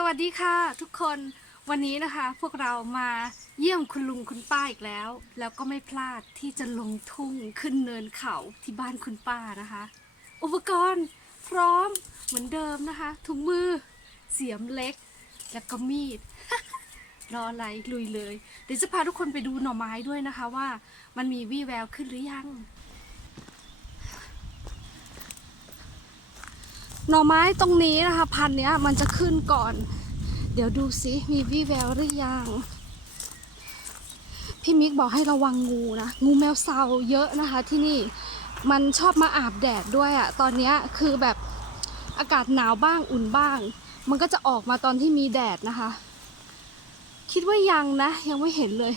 สวัสดีค่ะทุกคนวันนี้นะคะพวกเรามาเยี่ยมคุณลุงคุณป้าอีกแล้ว แล้วก็ไม่พลาดที่จะลงทุ่งขึ้นเนินเขาที่บ้านคุณป้านะคะ อุปกรณ์พร้อมเหมือนเดิมนะคะถุงมือเสียมเล็ก แล้วก็มีด รออะไรลุยเลย เดี๋ยวจะพาทุกคนไปดูหน่อไม้ด้วยนะคะว่ามันมีวี่แววขึ้นหรือยัง หน่อไม้ตรงนี้นะคะ พันเนี้ยมันจะขึ้นก่อน เดี๋ยวดูสิมีวี่แววหรือยัง พี่มิกบอกให้ระวังงูนะ งูแมวเซาเยอะนะคะที่นี่มันชอบมาอาบแดดด้วยอะตอนเนี้ยคือแบบอากาศหนาวบ้างอุ่นบ้าง มันก็จะออกมาตอนที่มีแดดนะคะ คิดว่ายังนะ ยังไม่เห็นเลย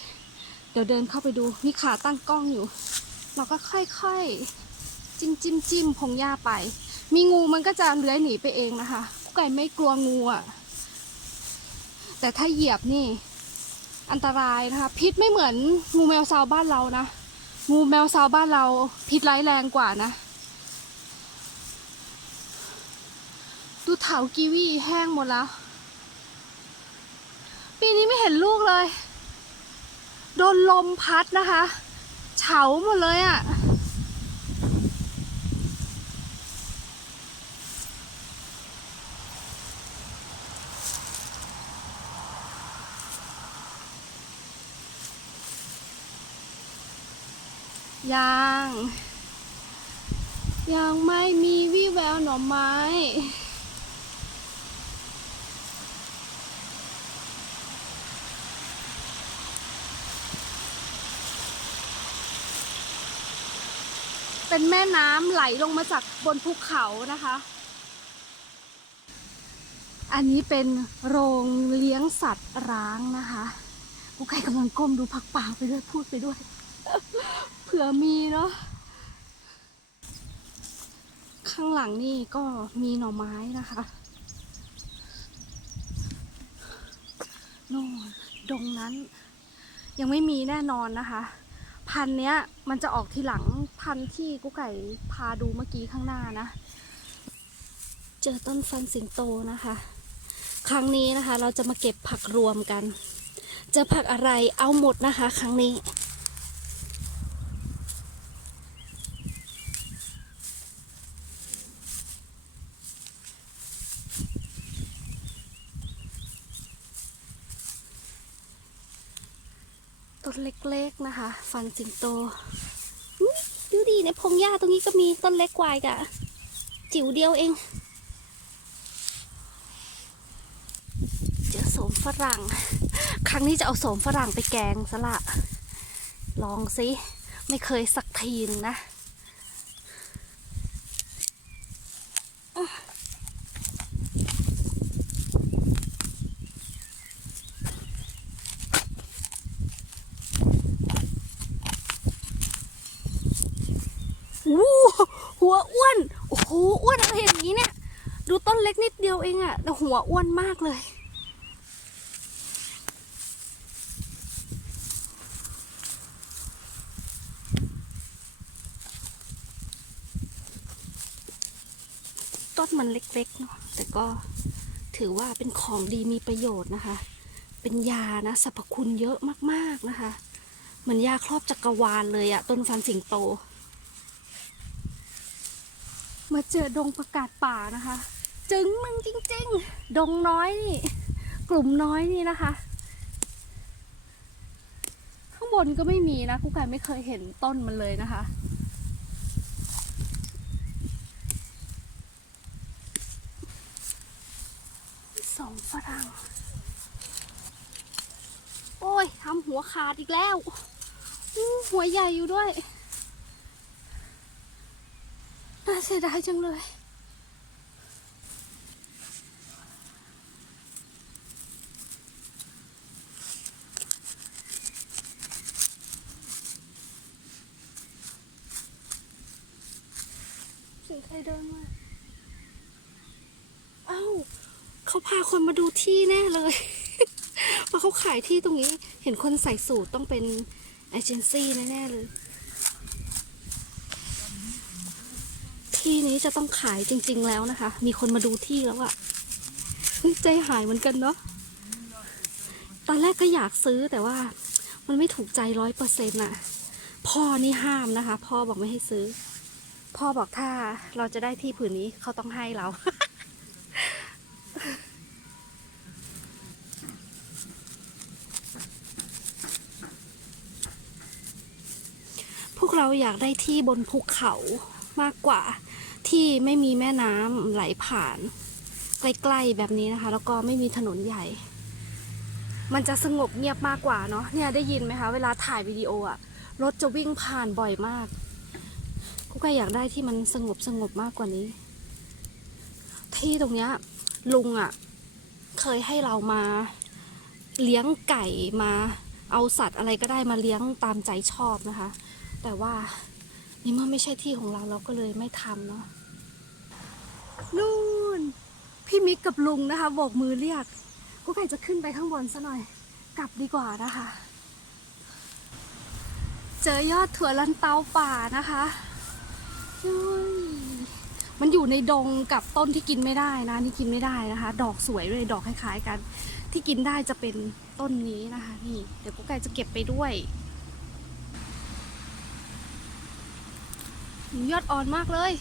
เดี๋ยวเดินเข้าไปดูมีขาตั้งกล้องอยู่ เราก็ค่อยๆ จิ้มจิ้มจิ้มพงหญ้าไป มีงูมันก็จะเลื้อยหนีไปเองนะคะกุ๊กไก่ไม่กลัวงูอะ่ะ แต่ถ้าเหยียบนี่ อันตรายนะคะ พิษไม่เหมือนงูแมวซาวบ้านเรานะ งูแมวซาวบ้านเราพิษร้ายแรงกว่านะ ดูเถากีวีแห้งหมดแล้ว ปีนี้ไม่เห็นลูกเลย โดนลมพัดนะคะ เฉาหมดเลยอะ่ะ ยังยังไม่มีวี่แววหน่อไม้เป็นแม่น้ำไหลลงมาจากบนภูเขานะคะ อันนี้เป็นโรงเลี้ยงสัตว์ร้างนะคะกูไก่กำลังก้มดูผักป่าไปด้วยพูดไปด้วย ผื่อมีเนาะข้างหลังนี่ก็มีหน่อไม้นะคะโน่นดงนั้น ยังไม่มีแน่นอนนะคะ พันเนี้ยมันจะออกทีหลังพันที่กุ๊กไก่พาดูเมื่อกี้ข้างหน้านะ เจอต้นฟันสิงโตนะคะ ครั้งนี้นะคะ เราจะมาเก็บผักรวมกัน เจอผักอะไรเอาหมดนะคะ ครั้งนี้ ต้นเล็กๆนะคะ ฟันสิงโตดูดีในพงหญ้าตรงนี้ก็มีต้นเล็กกวายกะจิ๋วเดียวเองเจอโสมฝรั่ง ครั้งนี้จะเอาโสมฝรั่งไปแกงซะละ ลองสิ ไม่เคยสักทีนนะ วู้ หัวอ้วนโอ้โหอ้วนอะไรอย่างนี้เนี่ย ดูต้นเล็กนิดเดียวเองอะแต่หัวอ้วนมากเลย ต้นมันเล็กๆเนาะแต่ก็ถือว่าเป็นของดีมีประโยชน์นะคะ เป็นยานะสรรพคุณเยอะมากๆนะคะ เหมือนยาครอบจักรวาลเลยอะต้นฟันสิงโต มาเจอดงประกาศป่านะคะ จึงมึงจริง ๆ ดงน้อยนี่ กลุ่มน้อยนี่นะคะ ข้างบนก็ไม่มีนะกุ๊กไก่ไม่เคยเห็นต้นมันเลยนะคะสองฝรั่ง โอ้ยทำหัวขาดอีกแล้ว หัวใหญ่อยู่ด้วย น่าเสียดายจังเลย เสียงใครเดินมา เอ้า เขาพาคนมาดูที่แน่เลย เพราะเขาขายที่ตรงนี้ เห็นคนใส่สูตรต้องเป็นเอเจนซี่แน่ๆเลย ที่นี้จะต้องขายจริง ๆ แล้วนะคะ มีคนมาดูที่แล้วอะใจหายเหมือนกันเนาะตอนแรกก็อยากซื้อแต่ว่ามันไม่ถูกใจร้อยเปอร์เซ็นต์่ะพ่อนี่ห้ามนะคะ พ่อบอกไม่ให้ซื้อ พ่อบอกถ้าเราจะได้ที่ผืนนี้เขาต้องให้เรา พวกเราอยากได้ที่บนภูเขามากกว่า ที่ไม่มีแม่น้ำไหลผ่าน ใกล้ๆแบบนี้นะคะ แล้วก็ไม่มีถนนใหญ่ มันจะสงบเงียบมากกว่าเนาะเนี่ยได้ยินไหมคะ เวลาถ่ายวิดีโออะรถจะวิ่งผ่านบ่อยมากกูก็อยากได้ที่มันสงบสงบมากกว่านี้ ที่ตรงเนี้ยลุงอะเคยให้เรามาเลี้ยงไก่มาเอาสัตว์อะไรก็ได้มาเลี้ยงตามใจชอบนะคะ แต่ว่านี่เมื่อไม่ใช่ที่ของเราเราก็เลยไม่ทำเนาะ นู่น พี่มิกกับลุงนะคะโบกมือเรียกกูไก่จะขึ้นไปข้างบนซะหน่อย กลับดีกว่านะคะ เจอยอดถั่วลันเตาป่านะคะอุ้ยมันอยู่ในดงกับต้นที่กินไม่ได้นะ นี่กินไม่ได้นะคะ ดอกสวยด้วยดอกคล้ายๆกัน ที่กินได้จะเป็นต้นนี้นะคะนี่เดี๋ยวกูไก่จะเก็บไปด้วยยอดอ่อนมากเลย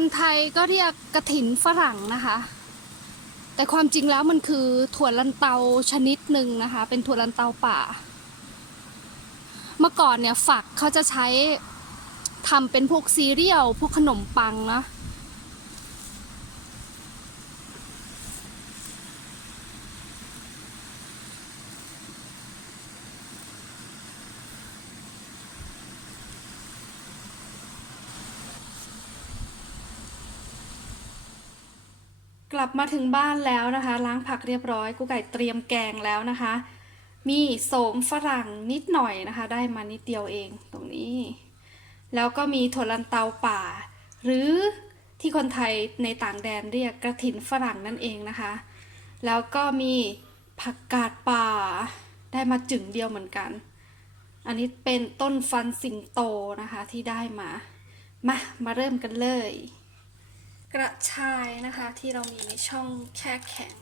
คนไทยก็เรียกกระถินฝรั่งนะคะ แต่ความจริงแล้วมันคือถั่วลันเตาชนิดหนึ่งนะคะ เป็นถั่วลันเตาป่า เมื่อก่อนเนี่ยฝักเขาจะใช้ทำเป็นพวกซีเรียลพวกขนมปังนะ กลับมาถึงบ้านแล้วนะคะ ล้างผักเรียบร้อยกูไก่เตรียมแกงแล้วนะคะ มีโสมฝรั่งนิดหน่อยนะคะ ได้มานิดเดียวเองตรงนี้ แล้วก็มีถั่วลันเตาป่า หรือที่คนไทยในต่างแดนเรียกกระถินฝรั่งนั่นเองนะคะ แล้วก็มีผักกาดป่า ได้มาจึงเดียวเหมือนกัน อันนี้เป็นต้นฟันสิงโตนะคะที่ได้มา มา มาเริ่มกันเลย กระชายนะคะที่เรามีในช่องแช่แข็ง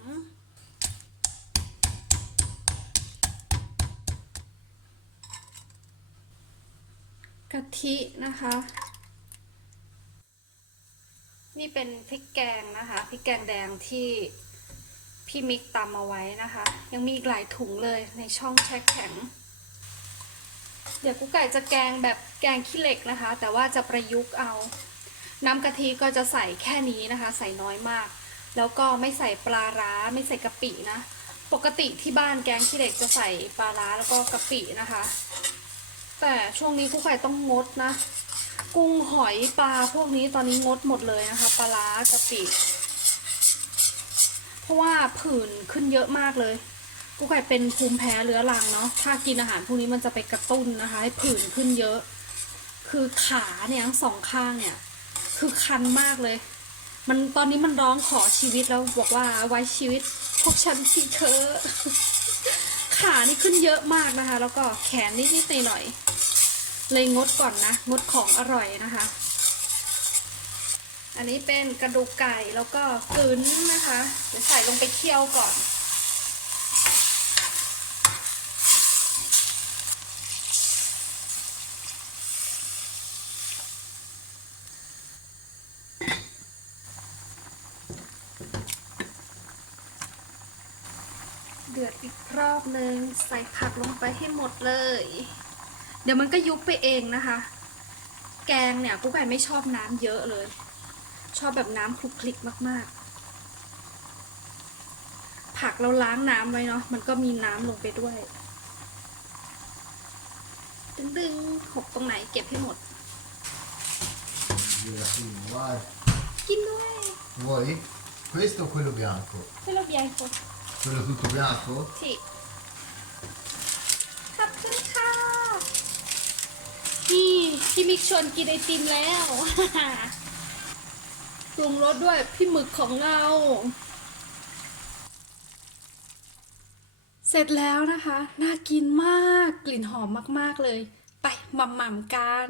กะทินะคะ นี่เป็นพริกแกงนะคะพริกแกงแดงที่พี่มิกตำเอาไว้นะคะ ยังมีอีกหลายถุงเลยในช่องแช่แข็ง เดี๋ยวกุ๊กไก่จะแกงแบบแกงขี้เหล็กนะคะ แต่ว่าจะประยุกต์เอา น้ำกะทิก็จะใส่แค่นี้นะคะ ใส่น้อยมาก แล้วก็ไม่ใส่ปลาร้าไม่ใส่กะปินะ ปกติที่บ้านแกงขี้เหล็กจะใส่ปลาร้าแล้วก็กะปินะคะ แต่ช่วงนี้กุ๊กไก่ต้องงดนะ กุ้งหอยปลาพวกนี้ตอนนี้งดหมดเลยนะคะ ปลาร้ากะปิ เพราะว่าผื่นขึ้นเยอะมากเลยกุ๊กไก่เป็นภูมิแพ้เรื้อรังเนาะ ถ้ากินอาหารพวกนี้มันจะไปกระตุ้นนะคะ ให้ผื่นขึ้นเยอะ คือขาเนี่ยทั้งสองข้างเนี่ย คือคันมากเลย มันตอนนี้มันร้องขอชีวิตแล้วบอกว่าไว้ชีวิตพวกฉันทีเธอ ขานี่ขึ้นเยอะมากนะคะ แล้วก็แขนนิดๆหน่อยๆเลยงดก่อนนะ งดของอร่อยนะคะ อันนี้เป็นกระดูกไก่แล้วก็กลืนนะคะเดี๋ยวใส่ลงไปเคี่ยวก่อน เดือดอีกรอบนึง ใส่ผักลงไปให้หมดเลย เดี๋ยวมันก็ยุบไปเองนะคะ แกงเนี่ยกุ๊กไก่ไม่ชอบน้ำเยอะเลย ชอบแบบน้ำคลุกคลิกมากๆ ผักเราล้างน้ำไว้เนาะมันก็มีน้ำลงไปด้วย ดึงๆหกตรงไหนเก็บให้หมดเดือดอยู่ว่า Vuoi? Questo o quello bianco? เซโลเบียโค Quello tutto bianco? ที่ขอบคุณค่ะ นี่พี่มิกชวนกินไอติมแล้ว ปรุงรสด้วยพี่หมึกของเรา เสร็จแล้วนะคะ น่ากินมาก กลิ่นหอมมากๆเลย ไปหม่ำๆกัน